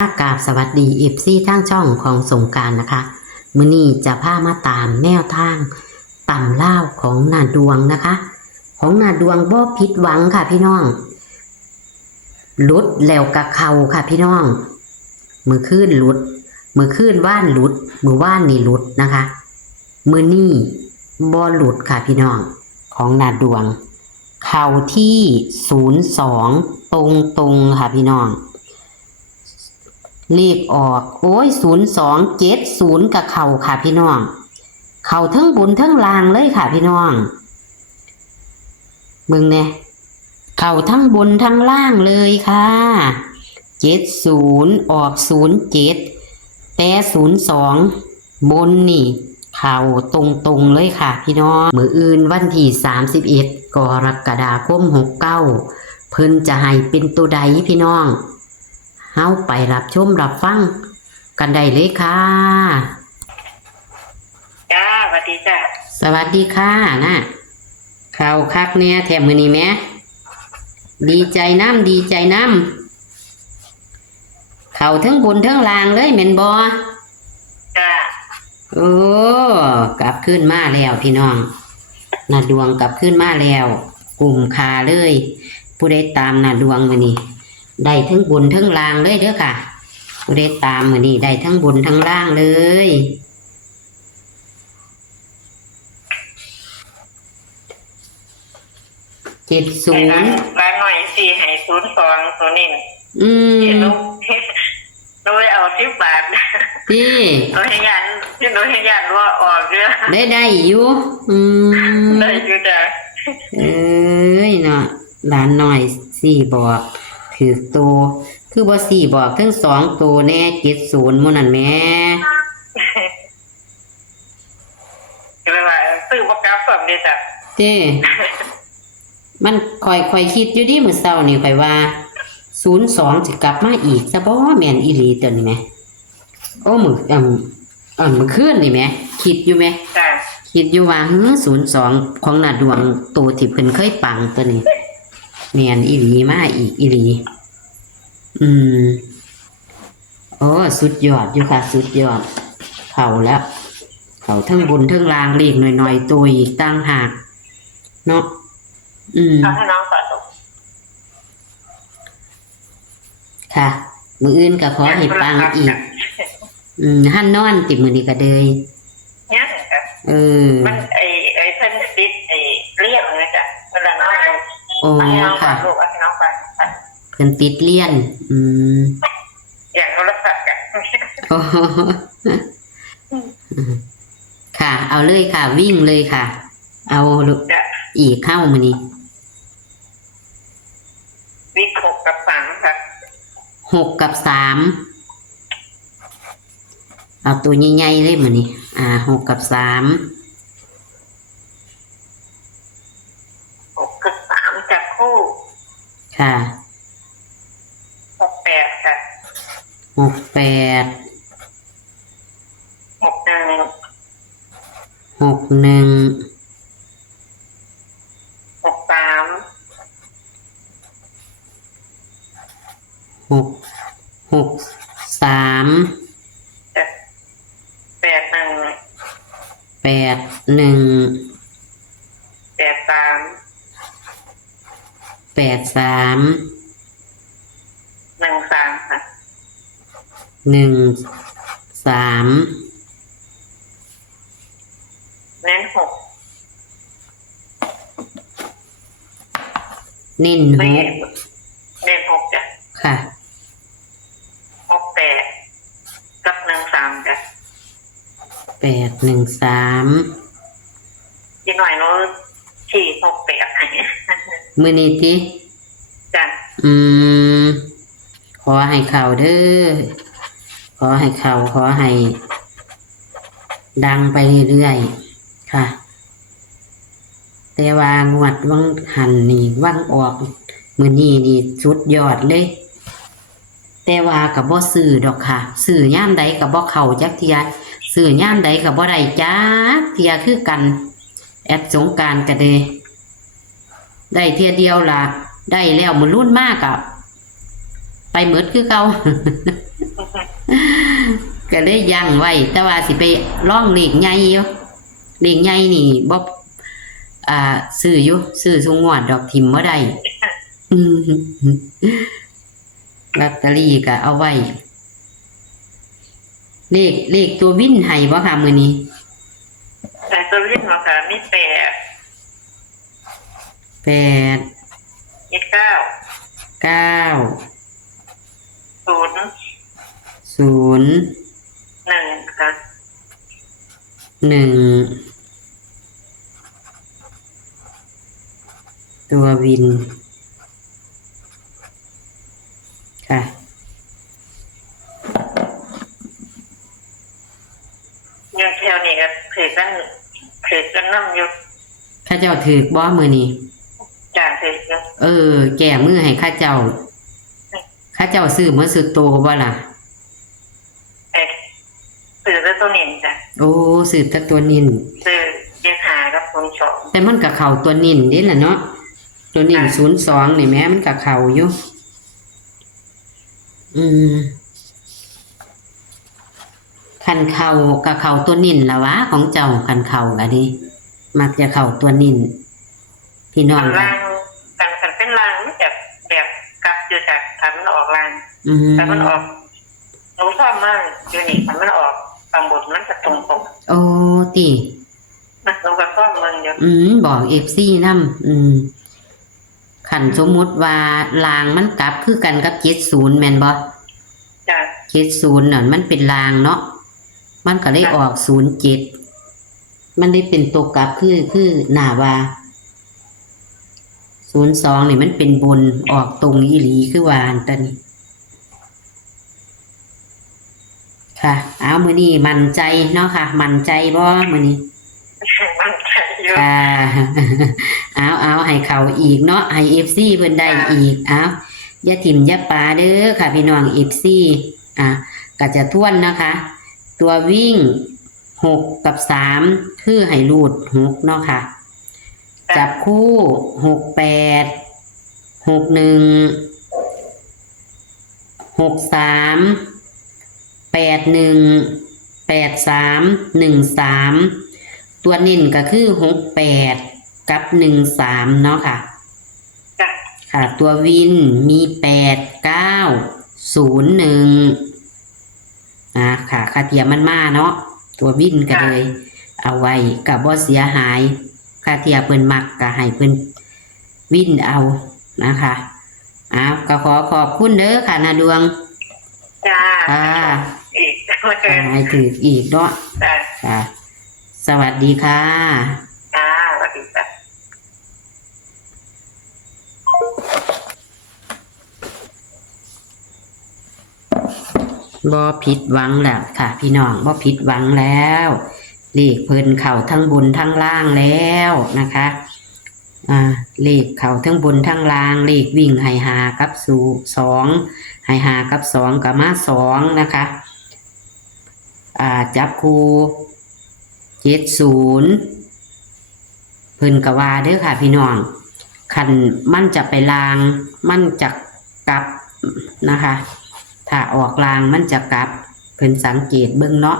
กราบสวัสดีเอฟซีทางช่องของสงกรานต์นะคะมื้อนี้จะพามาตามแนวทางตำเล่าวของนาดวงนะคะ ของนาดวงบ่ผิดหวังค่ะพี่น้องหลุดแล้วกะเข่าค่ะพี่น้องมือคืนหลุดมือคืนว่านหลุดมือว่านนี่หลุดนะคะมื้อนี้บ่หลุดค่ะพี่น้องของนาดวงเข่าที่02ตรงค่ะพี่น้องเลขออกโอ้ย0270กับเข่าค่ะพี่น้องเข่าทั้งบนทั้งล่างเลยค่ะพี่น้องมึงเนี่ยเข่าทั้งบนทั้งล่างเลยค่ะ70ออก07แต่02บนนี่เข่าตรงเลยค่ะพี่น้องมื้ออื่นวันที่31กรกฎาคม69เพิ่นจะให้เป็นตัวใดพี่น้องเฮาไปรับชมรับฟังกันได้เลยค่ะจ้าสวัสดีจ้าสวัสดีค่ะนะข่าวคักเนี่ยแถมมือนี้แม่ดีใจน้ำเข่าทั้งบนทั้งล่างเลยแม่นบ่จ้าโอ้กลับขึ้นมาแล้วพี่น้องนาดวงกลับขึ้นมาแล้วกลุ่มคาเลยผู้ใดตามนาดวงมื้อนี้ได้ทั้งบนทั้งล่างเลยเด้อค่ะผู้ใดตามมื้อนี้ได้ทั้งบนทั้งล่างเลย70ร้านหน่อยสี่ให้02ตัวนี้หนูเอา10 บาทพี่หนูให้ยันว่าออกเด้อได้อยู่ได้อยู่จ้าเอ้ยเนาะหลานหน่อย4บอกถือโตคือบ่4บอกทั้ง2โตแน่70หมู่นั่นแหม่ก็เลยว่าซื้อบ่กลับพร้อมเด้อจ้ะเจ้มันค่อยคิดอยู่ดิมื้อเช้านี่ค่อยว่า02สิกลับมาอีกซะบ่แม่นอีหลีตัวนี้แหมโอ้มื้อคืนนี่แหมคิดอยู่แหมจ้ะคิดอยู่ว่า02ของนาดวงโตที่เพิ่นเคยปังตัวนี้แม่นอีหลีมาอีกอีหลีโอ้สุดยอดอยู่ค่ะสุดยอดเข้าแล้วเข้าทั้งบนทั้งล่างเลขหน่อยๆตัวอีกต่างหากเนาะเอาให้น้องก่อนค่ะมื้ออื่นก็ขอให้ปังอีกหั่นนอนติมื้อนี้ก็เลยเนี่ยครับมันไอ้เพิ่นติดเลี้ยงนะจ๊ะเวลาน้องโอ้ค่ะลูกให้น้องฟังเพิ่นติดเลี้ยนอย่างโทรศัพท์กันค่ะเอาเลยค่ะวิ่งเลยค่ะเอาอีกเข้ามื้อนี้วิ่ง6 กับ 3ค่ะ6 กับ 3เอาตัวใหญ่ๆเลยมื้อนี้6 กับ 3 6 กับ 3จับคู่ค่ะ68ค่ะ68 61 13ค่ะเน้น6เน้น6จ้ะค่ะ68กับ13จ้ะ813อีกหน่อยนู้น4 68ให้มื้อนี้ติจ้ะขอให้เข้าเด้อขอให้เข้าขอให้ดังไปเรื่อยๆค่ะแต่ว่างวดวังหันนี่วังออกมื้อนี้นี่สุดยอดเลยแต่ว่าก็บ่ซื้อดอกค่ะซื้อยามใดก็บ่เข้าจักเที่ยซื้อยามใดก็บ่ได้จักเที่ยคือกันแอดสงกรานต์ก็ได้เที่ยเดียวล่ะได้แล้วมื้อรุ่นมากก็ไปหมดคือเก่า ก็เลยยั่งไว้แต่ว่าสิไปล่องเลขใหญ่อยู่เลขใหญ่นี่บ่ซื้ออยู่ซื้อซุงวดดอกทิมบ่ได้อืมลอตเตอรี่ก็เอาไว้เลขตัววินให้บ่ค่ะมื้อนี้แต่ตัววิ่งมาค่ะมี8 8 9 9 0 1ค่ะ 1ตัววินค่ะยังแถวนี้ก็ถือกันน้ำอยู่ข้าเจ้าถือบ่มื้อนี้จ้าถือกันแก้มือให้ข้าเจ้าซื้อมื้อสุดโตบ่ล่ะซื้อแต่ตัวนินจ้ะโอ้ซื้อแต่ตัวนินซื้อ75กับ02แต่มันก็เข้าตัวนินเด้ล่ะเนาะตัวนิน02นี่แม้มันก็เข้าอยู่คันเข้าก็เข้าตัวนินล่ะวะของเจ้าคันเข้าก็ดิมักจะเข้าตัวนินพี่น้องล่างกันเป็นล่างแบบกลับอยู่จากถ้ามันออกล่างแต่มันออกหนูชอบมากอยู่นี่มันออกตามบทมันจะตรงโอ้ติมันหนูก็ชอบมึงอยู่บอก FC นำคันสมมุติว่าลางมันกลับคือกันกับ70แม่นบ่จ้ะ70น่ะมันเป็นลางเนาะมันก็เลยออก07มันได้เป็นตัวกลับคือหน้าว่า02นี่มันเป็นบนออกตรงอีหลีคือว่าอันตะนี้ค่ะเอามื้อนี้มั่นใจเนาะค่ะมั่นใจบ่มื้อนี้มั่นใจอยู่ค่ะเอาให้เขาอีกเนาะให้ FC เพิ่นได้อีกอย่าถิ่มอย่าปาเด้อค่ะพี่น้อง FC ก็จะทวนนะคะ ตัววิ่ง6กับ3คือให้รูด6เนาะค่ะจับคู่68 61 63 81 83 13ตัวนิ่นก็คือ68กับ13เนาะค่ะค่ะตัววินมี8 9 0 1ค่ะค่าเทียมมันมาเนาะตัววินก็เลยเอาไว้กับบ่เสียหายค่าเทียมเพิ่นมักก็ให้เพิ่นวินเอานะคะก็ขอบคุณเด้อค่ะนาดวงจ้าอีกให้ถืออีกเนาะจ้าสวัสดีค่ะจ้าสวัสดีจ้าบ่ผิดหวังแล้วค่ะพี่น้องบ่ผิดหวังแล้วเลขเพิ่นเข้าทั้งบนทั้งล่างแล้วนะคะเลขเข้าทั้งบนทั้งล่างเลขวิ่งให้5กับ2ให้5กับ2ก็มา2นะคะจับคู่70เพิ่นก็ว่าเด้อค่ะพี่น้องคันมันจะไปลางมันจะกลับนะคะถ้าออกลางมันจะกลับเพิ่นสังเกตเบิ่งเนาะ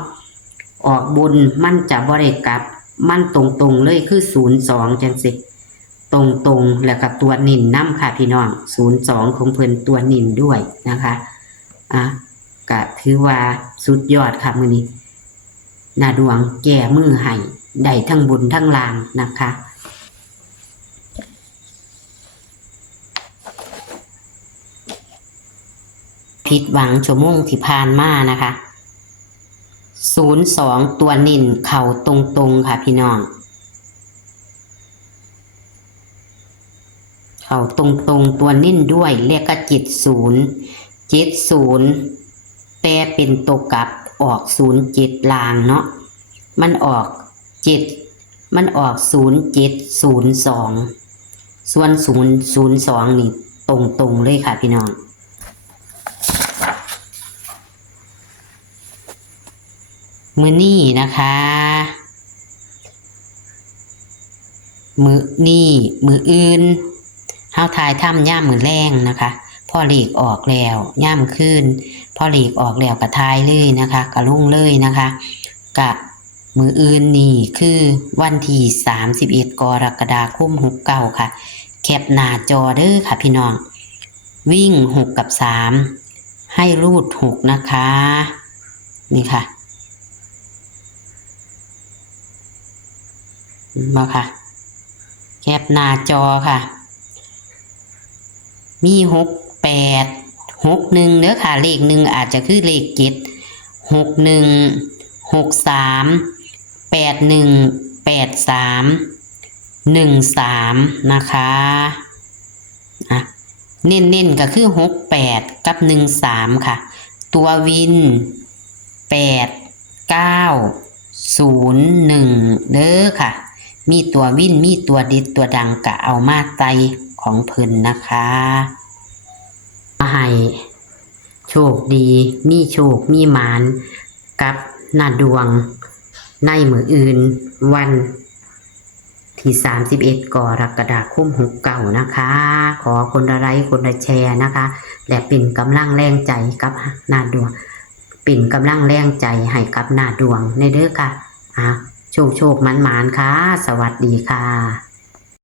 ออกบนมันจะบ่ได้กลับมันตรงๆเลยคือ02จังซี่ตรงๆแล้วก็ตัวนิ่นนำค่ะพี่น้อง02ของเพิ่นตัวนิ่นด้วยนะคะก็ถือว่าสุดยอดค่ะมื้อนี้นาดวงแก้มือให้ได้ทั้งบนทั้งล่างนะคะผิดหวังชั่วโมงที่ผ่านมานะคะ02ตัวนิ่นเข่าตรงๆค่ะพี่น้องเข่าตรงๆตัวนิ่นด้วยเรียกก็70แปลเป็นตัวกลับออก07ลางเนาะมันออก0702ส่วน002นี่ตรงๆเลยค่ะพี่น้องมื้อนี้นะคะมื้ออื่นเฮาถ่ายทำย่ามมื้อแรงนะคะพอเลขออกแล้วย่ามคืน พอเลขออกแล้วก็ทายเลยนะคะก็ลงเลยนะคะกะมืออื่นนี่คือวันที่31 กรกฎาคม69ค่ะแคปหน้าจอเด้อค่ะพี่น้องวิ่ง6กับ3ให้รูด6นะคะนี่ค่ะมาค่ะแคปหน้าจอค่ะมี6861เด้อค่ะเลข1อาจจะคือเลข7 61 63 81 83 13นะคะเน้นๆก็คือ68กับ13ค่ะตัววิน8 9 0 1เด้อค่ะมีตัววินมีตัวดิดตัวดังกะเอามาไตของเพิ่นนะคะมาให้โชคดีมีโชคมีหมานกับหน้าดวงในมื้ออื่นวันที่31 กรกฎาคม69นะคะขอคนละไลค์คนละแชร์นะคะและเป็นกำลังแรงใจกับหน้าดวงเป็นกำลังแรงใจให้กับหน้าดวงในเด้อค่ะโชคมันค่ะสวัสดีค่ะ